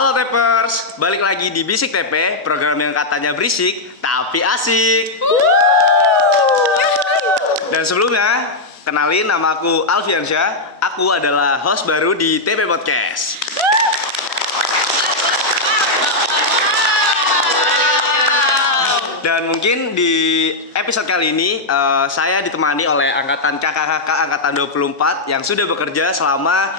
Halo Tapers, balik lagi di Bisik TP, program yang katanya berisik tapi asik. Dan sebelumnya, kenalin nama aku Alfiansyah. Aku adalah host baru di TP Podcast. Dan mungkin di episode kali ini saya ditemani oleh angkatan kakak-kakak angkatan 24 yang sudah bekerja selama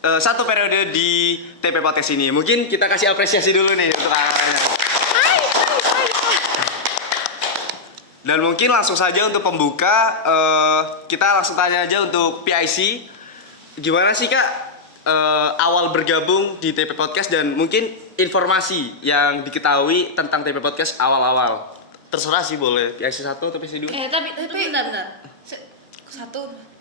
satu periode di TP Podcast ini. Mungkin kita kasih apresiasi dulu nih untuk kakak-kakaknya. Dan mungkin langsung saja untuk pembuka, kita langsung tanya aja untuk PIC. Gimana sih Kak awal bergabung di TP Podcast dan mungkin informasi yang diketahui tentang TP Podcast awal-awal? Terserah sih, boleh PIC 1 atau PIC 2? Tapi bentar. Satu.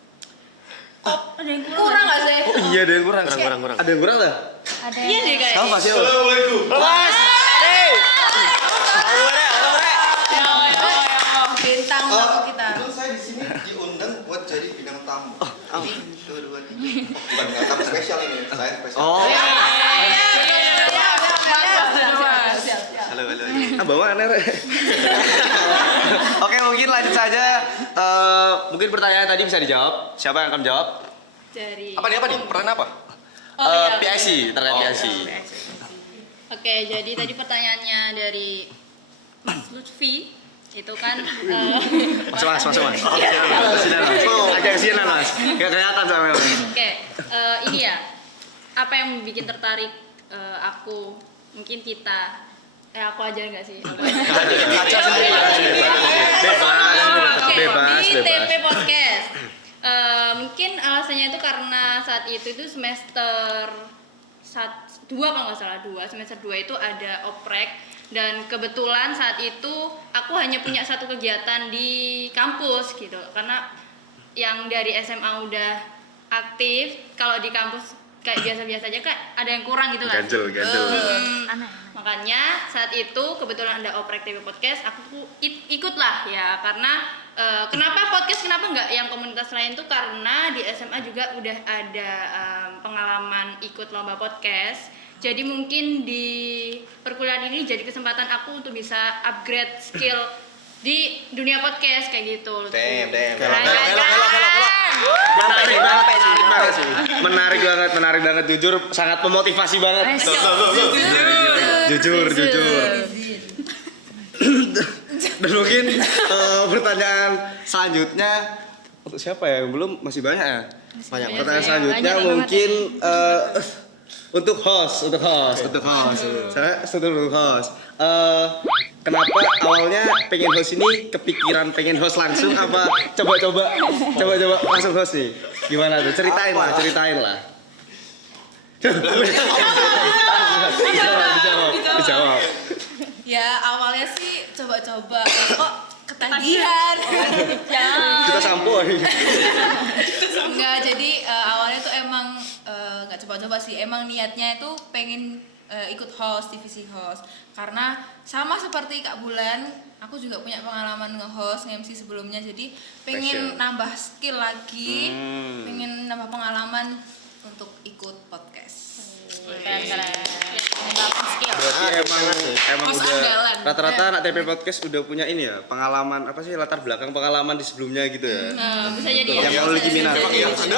Kok ada yang kurang nggak sih? Oh iya, ada yang kurang. Kurang. Ada yang kurang lah? Ada. Iya deh kayak. Sama sih. Assalamualaikum. Mas. Bintang tamu kita. Dulu saya di sini diundang buat jadi bintang tamu. Dua-dua. Bukan bintang tamu spesial ini, saya spesial. Oh. Halo. Bawa aneh. Oke, mungkin lanjut saja. Mungkin pertanyaan tadi bisa dijawab. Siapa yang akan jawab? Dari. Apa nih? Pertanyaan apa? PIC, terkait PIC. Oke, jadi tadi pertanyaannya dari Mas Lutfi itu kan Masuk mas. Kesinan mas. Agak kesinan mas. Gak kelihatan sama mas. Oke, ini ya. Apa yang bikin tertarik aku, mungkin kita aku aja nggak sih? Kaca sendiri. Bebas. Di TP Podcast. Mungkin alasannya itu karena saat itu semester 2 kalau nggak salah, semester 2 itu ada oprek dan kebetulan saat itu aku hanya punya satu kegiatan di kampus gitu karena yang dari SMA udah aktif, kalau di kampus kayak biasa-biasa aja kayak ada yang kurang gitu lah. Ganjel. Makanya saat itu kebetulan ada oprek TP Podcast, aku ikut lah ya karena kenapa podcast, kenapa nggak yang komunitas lain tuh karena di SMA juga udah ada pengalaman ikut lomba podcast. Jadi mungkin di perkuliahan ini jadi kesempatan aku untuk bisa upgrade skill di dunia podcast kayak gitu. Damn. Menarik banget, jujur sangat memotivasi banget. Jujur. Dan mungkin pertanyaan selanjutnya untuk siapa ya? Belum, masih banyak ya? Banyak. Pertanyaan selanjutnya mungkin untuk host. Saya untuk host. Kenapa awalnya pengen host ini kepikiran pengen host langsung apa coba langsung host nih? Gimana tuh? Ceritain lah. Dijawab. Ya awalnya sih coba-coba kok ketagihan. Kita sampo. Enggak, jadi awalnya tuh emang nggak coba-coba sih, emang niatnya itu pengen ikut host, divisi host. Karena sama seperti Kak Bulan, aku juga punya pengalaman nge-host, nge-MC sebelumnya. Jadi pengen nambah skill lagi, pengen nambah pengalaman untuk ikut podcast. Keren. Berarti emang Host udah andalan. rata-rata anak TP Podcast udah punya ini ya, pengalaman apa sih, latar belakang pengalaman di sebelumnya gitu ya. Bisa jadi ya. Yang memiliki minat. Tentu.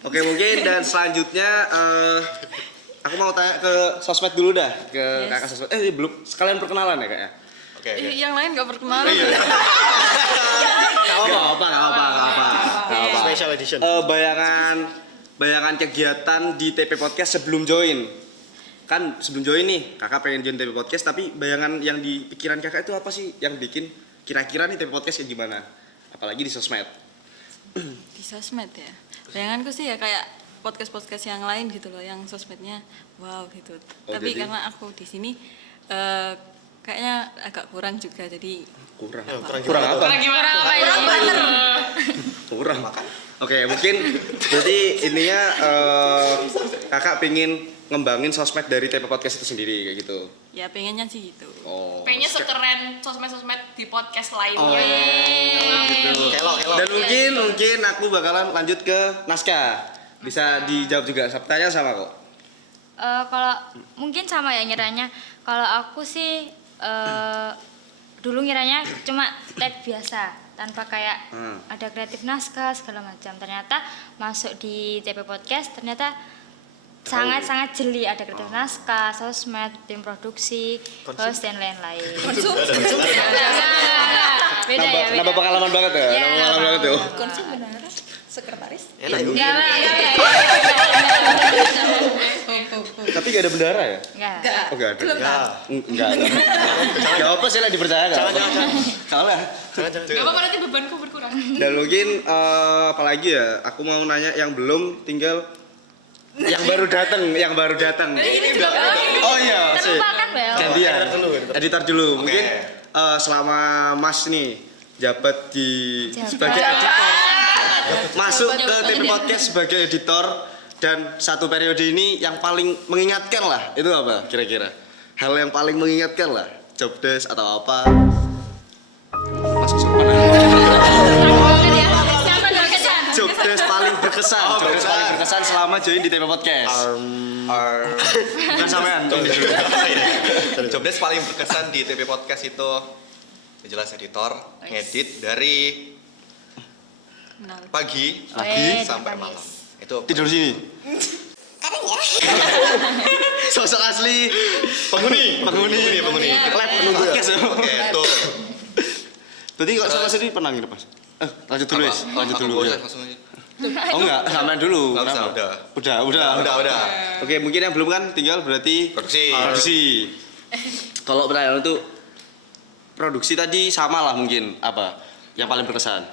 Oke, mungkin dan selanjutnya aku mau tanya ke sosmed dulu dah, ke kakak sosmed. Belum sekalian perkenalan ya kak ya. Oke. Yang lain nggak perkenalan. Gak apa. Special edition. Bayangan kegiatan di TP Podcast sebelum join. Kan sebelum join nih, kakak pengen join TP Podcast, tapi bayangan yang di pikiran kakak itu apa sih yang bikin kira-kira nih TP Podcast kayak gimana? Apalagi di sosmed. Di sosmed ya, bayanganku sih ya kayak podcast yang lain gitu loh, yang sosmednya wow gitu. Tapi jadi? karena aku di sini kayaknya agak kurang juga, jadi Kurang Kurang apa? Kurang. Oke, mungkin berarti intinya kakak pingin ngembangin sosmed dari TP Podcast itu sendiri kayak gitu. ya pengennya sih gitu. Oh. Pengennya sekeren sosmed-sosmed di podcast lainnya. Gitu. Kelok. Dan mungkin aku bakalan lanjut ke Naskah. Bisa dijawab juga. Pertanyaan sama kok. Kalau mungkin sama ya ngiranya. Kalau aku sih dulu ngiranya cuma tag biasa tanpa kayak ada kreatif naskah segala macam. Ternyata masuk di TP Podcast ternyata sangat jeli, ada kreatif naskah, sosmed, tim produksi, host dan lain-lain. Beda ya, beda. Nambah pengalaman banget ya. Iya, Nambah pengalaman banget ya. Konsum benar sekretaris. Enak yuk. Enggak. Tapi gak ada bendara ya? Enggak. Oh gak ada. Belum tahu. Enggak. Gak apa sih lah dipercaya gak? Jangan. Salah. Gak apa-apa nanti bebanku berkurang. Dan mungkin apalagi ya, aku mau nanya yang belum, tinggal yang baru datang. Oh iya, sih. Terlupakan, Bel. Gantian. Editor dulu. Mungkin selama Mas nih jabat sebagai editor, masuk ke TP Podcast sebagai editor, dan satu periode ini yang paling mengingatkan lah, itu apa kira-kira? Hal yang paling mengingatkan lah, job desk atau apa? Mas Usman. Siapa yang berkesan? Job desk paling berkesan. Job desk paling berkesan selama join di TP Podcast. Bukan sampean. Job desk paling berkesan di TP Podcast itu ya jelas editor, ngedit dari pagi sampai malam. Itu Tidur sini. Sosok asli penghuni. Lab penunggu ya. Oke, tuh. Berarti kok sama sendiri pernah nginep Mas? Lanjut dulu ya. Lanjut dulu ya. Langsung aja. Oh enggak, sampean dulu. Nggak usah, Kenapa? Udah. Udah. Oke, mungkin yang belum kan tinggal berarti produksi. Kalau pertanyaan itu produksi tadi sama lah mungkin apa yang paling berkesan?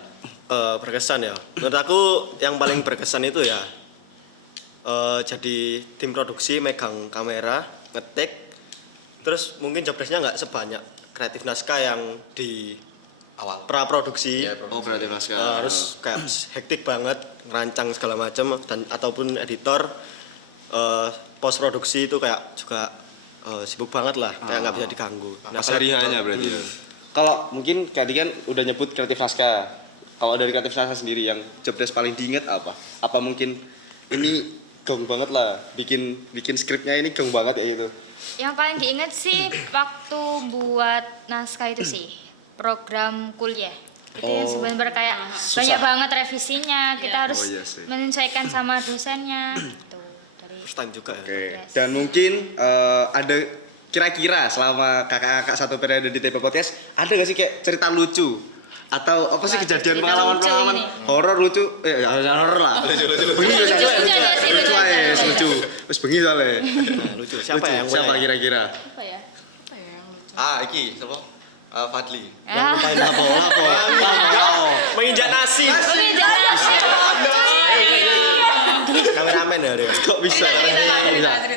Berkesan ya. Menurut aku yang paling berkesan itu ya jadi tim produksi, megang kamera, ngetik. Terus mungkin job desk-nya nggak sebanyak kreatif naskah yang di Awal. pra-produksi. Oh, berarti naskah. Harus kayak hektik banget, ngerancang segala macam, dan ataupun editor post produksi itu kayak juga sibuk banget lah, kayak nggak bisa diganggu. Pas hari hanya berarti ya. Kalau mungkin tadi kan udah nyebut kreatif naskah. Kalau dari kreatif naskah sendiri yang job desk paling diinget apa? Apa mungkin ini gong banget lah, bikin skripnya ini gong banget ya itu. Yang paling diingat sih waktu buat naskah itu sih program kuliah. Itu yang sebenarnya kayak banyak banget revisinya. Kita harus menyesuaikan sama dosennya. Gitu. Dari First time juga ya. Oke. Dan mungkin ada kira-kira selama kakak-kakak satu periode di TP Podcast ada nggak sih kayak cerita lucu atau apa sih kejadian cerita pengalaman horor lucu? Jangan horor lah. Lucu. Terus bengi soalnya. Lucu. Siapa yang Siapa mulai? kira-kira? Apa ya? Iki siapa? Fadli. Yang lupain lapo. Menginjak nasi. Kameramen ya dia. Kok bisa?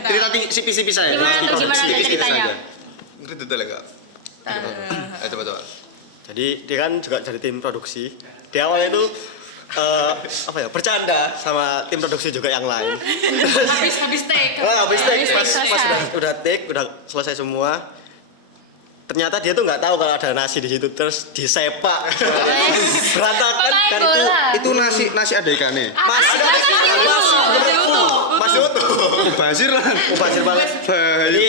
Cerita tipis-tipis saya. Gimana ceritanya? Ngerti detail enggak? Coba. Jadi dia kan juga dari tim produksi. Di awal itu bercanda sama tim produksi juga yang lain. Habis take. Habis take pas udah take udah selesai semua. Ternyata dia tuh nggak tahu kalau ada nasi di situ, terus disepak. Berantakan dan Itu nasi ada ikannya. masih utuh. Mubazir lah. Mubazir banget. Jadi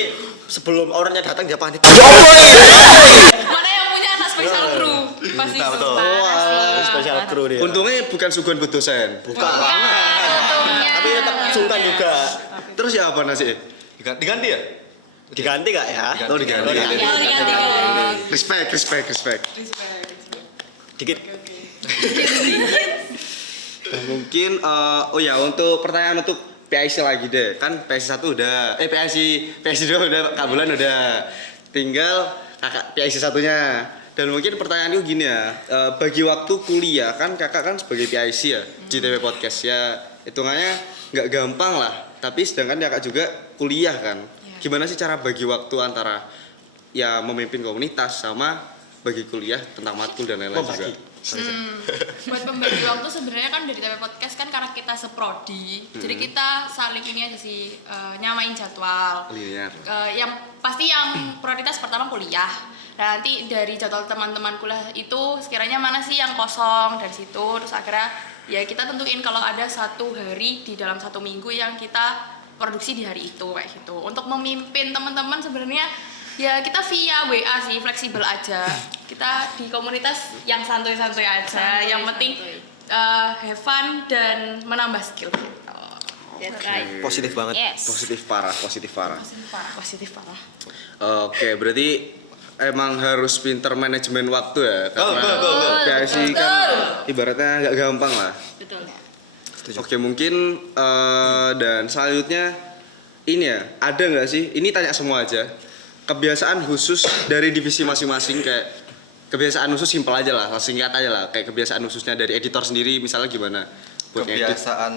sebelum orangnya datang dia panik. Mana yang punya anak special crew? Pasti Betul. Spesial kru dia. Untungnya bukan suguhan buat dosen. Bukan. Tapi tetap sungkan juga. Terus ya apa nasi? Diganti ya? Diganti nggak ya? Oh diganti. Respect. Dikit. Dan mungkin untuk pertanyaan untuk PIC lagi deh. Kan PIC 1 udah, PIC 2 udah, Kak Bulan udah. Tinggal kakak PIC satunya. Dan mungkin pertanyaanku gini ya, bagi waktu kuliah kan kakak kan sebagai PIC ya di TP Podcast ya, hitungannya nggak gampang lah. Tapi sedangkan kakak juga kuliah kan. Gimana sih cara bagi waktu antara ya memimpin komunitas sama bagi kuliah tentang matkul dan lain-lain juga? Buat pembagi waktu sebenarnya kan dari TP Podcast kan karena kita seprodi, jadi kita saling ini aja sih nyamain jadwal. Linear. Yang pasti yang prioritas pertama kuliah. Dan nanti dari jadwal teman-teman kuliah itu sekiranya mana sih yang kosong dari situ, terus akhirnya ya kita tentuin kalau ada satu hari di dalam satu minggu yang kita produksi di hari itu kayak gitu. Untuk memimpin teman-teman sebenarnya ya kita via WA sih, fleksibel aja. Kita di komunitas yang santuy-santuy aja, yang penting have fun dan menambah skill gitu. That's right. Positif banget. Yes. Positif parah. Positif parah. Oke, berarti emang harus pinter manajemen waktu ya, karena PIC kan ibaratnya nggak gampang lah. Betul. Oke, mungkin dan selanjutnya ini ya, ada nggak sih? Ini tanya semua aja. Kebiasaan khusus dari divisi masing-masing, kayak kebiasaan khusus simpel aja lah, singkat aja lah. Kayak kebiasaan khususnya dari editor sendiri, misalnya gimana? Buat ngedit. Tips apa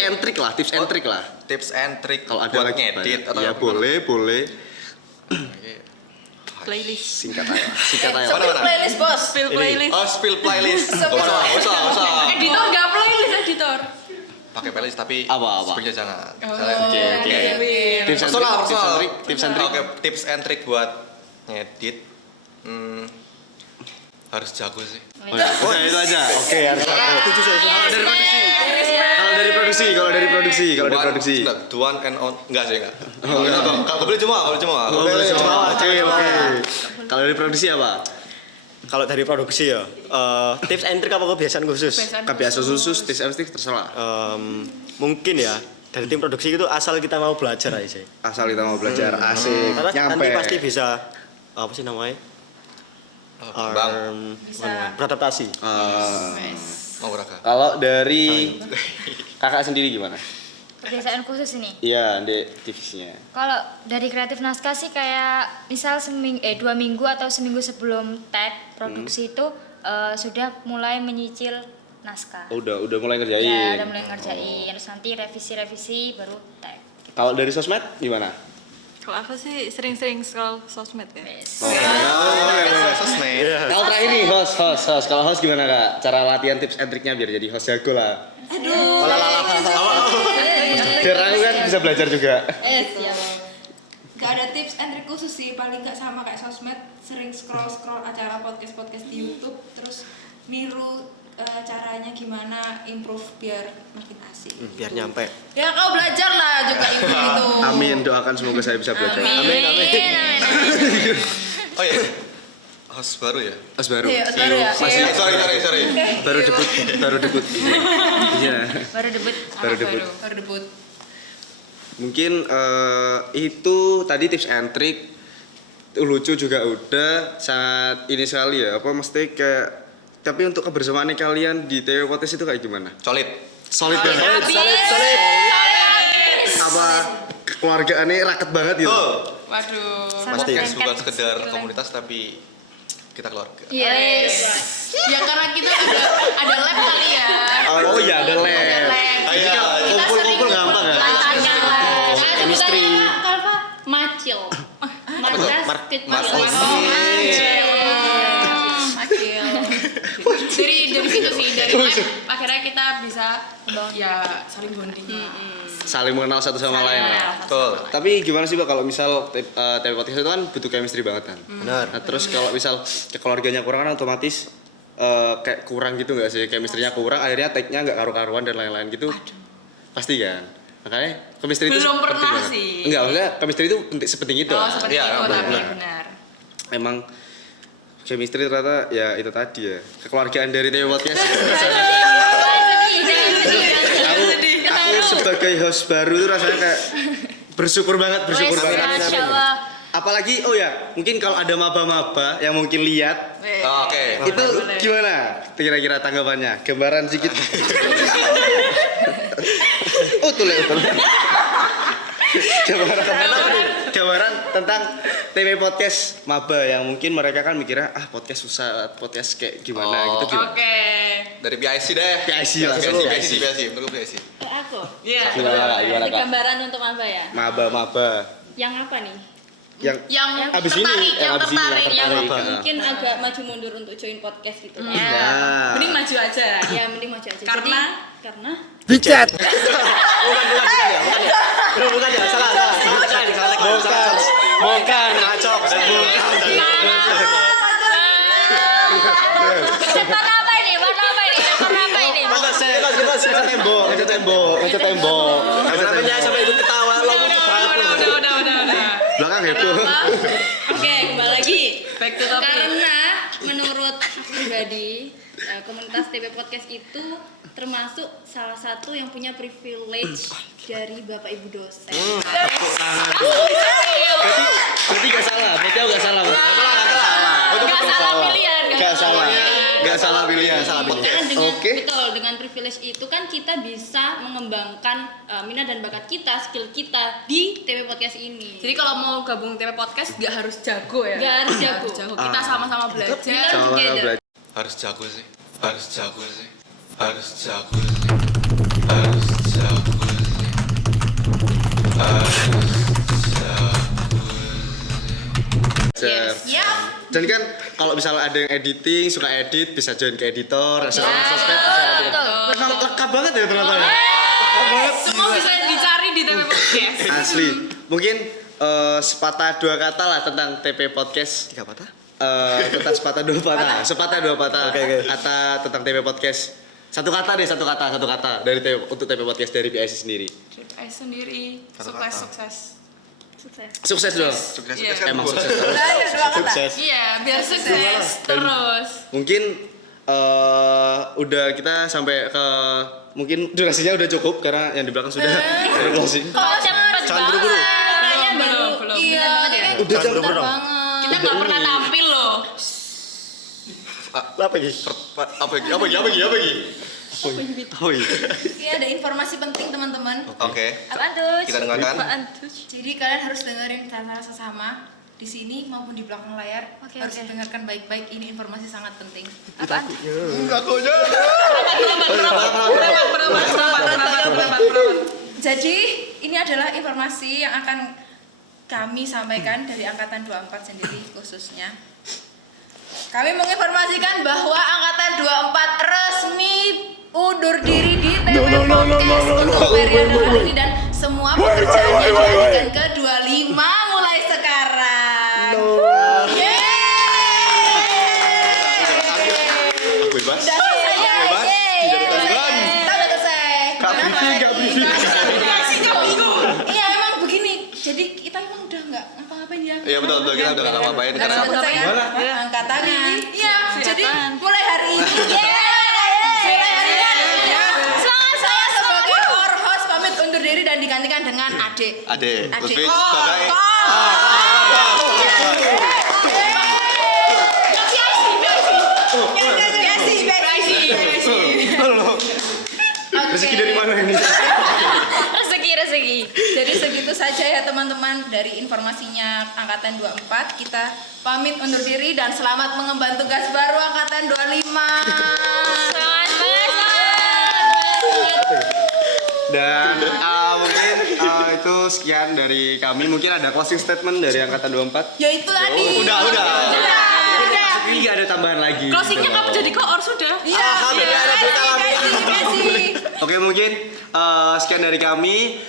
nih? and trick lah, tips and trick lah. Tips and trick Kalau ada buat lagi ngedit banyak. atau Ya boleh. Playlist. Singkat aja. Mana? Playlist bos. Spill playlist. Oh, spill playlist. Semua. Usah. Editor nggak playlist editor. Pakai playlist tapi Apa? sebaiknya jangan. Oke. Tips and trick, tips and trick. Oke, tips and trick buat ngedit. Harus jago sih. Oh ya, itu aja. Oke, harus. Kalau dari produksi. The one and on. Enggak sih, enggak. Enggak boleh cuma. Oke. Kalau dari produksi apa? Kalau dari produksi ya, tips and trick apa kebiasaan khusus? Kebiasaan khusus, tips and trick terserah. Mungkin ya, dari tim produksi itu asal kita mau belajar aja sih. Asal kita mau belajar, asik, Karena nyampe. nanti pasti bisa, apa sih namanya? Beradaptasi. Mau Raka. Kalau dari kakak sendiri gimana? Kebiasaan khusus ini. Iya, di divisinya. Kalau dari kreatif naskah sih kayak misal 2 minggu atau seminggu sebelum tag produksi itu sudah mulai menyicil naskah. Udah mulai ngerjain. Ya, udah mulai ngerjain. Terus nanti revisi baru tag. Kalau dari sosmed gimana? Kalau aku sih sering-sering scroll sosmed ya. Sosmed. Kalau terakhir nih host. Kalau host gimana kak? Cara latihan tips and triknya biar jadi host jago lah. Biar aku kan bisa belajar juga. Gak ada tips and trick khusus sih, paling gak sama kayak sosmed, sering scroll acara podcast di YouTube, terus niru caranya gimana improve biar makin asik. Biar nyampe. Ya kau belajar lah juga improve itu. Amin, doakan semoga saya bisa belajar. Amin. Oh iya. Host baru ya? Host baru. Iya, host baru ya. Masih sorry. Baru debut. Iya. Baru debut. Baru debut. Mungkin itu tadi tips and trick. Lucu juga udah, sangat ini sekali ya. Apa mesti kayak, tapi untuk kebersamaan kalian di TV Podcast itu kayak gimana? Solid banget. Solid. Apa kekeluargaannya raket banget gitu? Waduh. Podcast bukan sekedar komunitas tapi kita keluarga. Yes. Ya karena kita ada lab kali ya. Oh iya, ada lab. Iya. Kumpul-kumpul gampang ya? Chemistry. Apa? Macil. Markas kecil. Dari situ sih, dari lab akhirnya kita bisa ya saling bonding. Saling mengenal satu sama lain lah. Betul. Tapi gimana sih Pak kalau misal TV Podcast itu kan butuh chemistry banget kan? Benar. Nah, terus kalau misal keluarganya kurang kan otomatis kayak kurang gitu nggak sih? Chemistry-nya kurang, akhirnya take-nya nggak karu-karuan dan lain-lain gitu. Pasti kan? Makanya chemistry itu Belum penting pernah banget. sih. Enggak, maksudnya chemistry itu sepenting itu. Oh, lah. seperti Iya, itu tapi benar. benar. Emang chemistry ternyata ya itu tadi ya. Kekeluargaan dari TV Podcast. Aku sebagai host baru itu rasanya kayak bersyukur banget. Masya Allah. Apalagi mungkin kalau ada maba-maba yang mungkin lihat Oke. itu gimana kira-kira tanggapannya? Gambaran sedikit. Betul. Gambaran tentang TV Podcast maba yang mungkin mereka kan mikirnya podcast susah, podcast kayak gimana gitu gimana? Oke. Dari PIC deh. PIC lah, PIC. Menurut PIC. Aku. Iya. Gimana Ini Kak? gambaran untuk apa ya? Maba-maba Yang apa nih? yang Yang abis ini, yang abis ini, tertarik, yang tertarik. Mungkin agak maju mundur untuk join podcast gitu kan? Ya. mending maju aja. Ya mending maju aja. Karena? Karena Bukan ya, salah. Bukan. Ngacok. Warna apa ini? Bukan saya. tembok. Kameramennya sampai ikut ketawa, lo lucu banget lo. Udah. Belakang heboh. Oke, kembali lagi. Back to topic. Karena menurut pribadi komunitas TP Podcast itu termasuk salah satu yang punya privilege dari Bapak Ibu dosen. Berarti gak salah, berarti aku gak salah. Gak salah pilihan. Karena dengan Oke. betul dengan privilege itu kan kita bisa mengembangkan minat dan bakat kita, skill kita di TP Podcast ini. Jadi kalau mau gabung TP Podcast gak harus jago ya. Nggak harus jago. Kita sama-sama belajar. Sama-sama belajar. Harus jago sih. Yes. Dan kan kalau misalnya ada yang editing, suka edit, bisa join ke editor, suka sosmed, bisa edit. Emang lengkap banget ya ternyata. Lengkap banget. Semua bisa dicari di TP Podcast. Asli. Mungkin sepatah dua kata lah tentang TP Podcast. 3 patah? Tentang sepatah dua patah. Sepatah dua patah. Oke. Kata tentang TP Podcast. Satu kata dari untuk TP Podcast dari PIC sendiri. TPI sendiri sukses. Sukses dong. Sukses Iya. kan Emang gua. sukses terus. Sukses. Iya, biar sukses terus. Mungkin udah kita sampai ke mungkin durasinya udah cukup karena yang di belakang sudah closing. Kok cepet Jangan banget? buru-buru. Kayaknya baru Belum. iya banget ya. Udah jam Buru-buru dong. Kita nggak pernah tampil loh. Apa lagi? Apa lagi? Oh iya. Ini ada informasi penting teman-teman. Oke. Apaan tuh? Kita dengarkan. Jadi kalian harus dengerin cara sesama di sini maupun di belakang layar. Oke, Harus oke. dengarkan baik-baik. Ini informasi sangat penting. Apaan? Enggak kok ya. Jadi ini adalah informasi yang akan kami sampaikan dari Angkatan 24 sendiri khususnya. Kami menginformasikan bahwa Angkatan 24 resmi undur diri di TP Podcast untuk periode kali ini dan semua pekerjaannya dialihkan ke 25 mulai sekarang. Yeay! Bebas. Udah selesai ya? Bebas. Yeay! Tidak ada tanggungan. Udah selesai. Gak briefing. Iya emang begini. Jadi kita emang udah nggak ngapa-ngapain ya. Iya betul kita udah nggak ngapain Karena karena selesai kan angkatannya. Iya. Jadi mulai hari ini. Mulai hari ini. Saya sebagai host pamit undur diri dan digantikan dengan adik. Ade, Adik. Lutfi sebagai Rezeki dari mana ini? Rezeki. Jadi segitu saja ya teman-teman dari informasinya Angkatan 24. Kita pamit undur diri dan selamat mengemban tugas baru Angkatan 25. Dan mungkin itu sekian dari kami. Mungkin ada closing statement dari Angkatan 24. Ya itu tadi. Udah. Udah. Tapi nggak ada tambahan lagi. Closingnya kamu jadi koor sudah. Iya. Alhamdulillah, Kasih. Oke, mungkin sekian dari kami.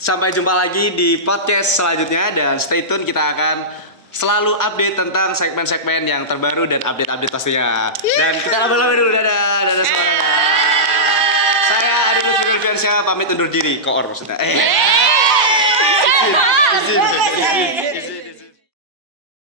Sampai jumpa lagi di podcast selanjutnya dan stay tune, kita akan selalu update tentang segmen-segmen yang terbaru dan update-update pastinya. Dan kita lama-lama dulu, dadah semuanya. Saya Adi Lutfi Firmansyah pamit undur diri, koor maksudnya. Izin.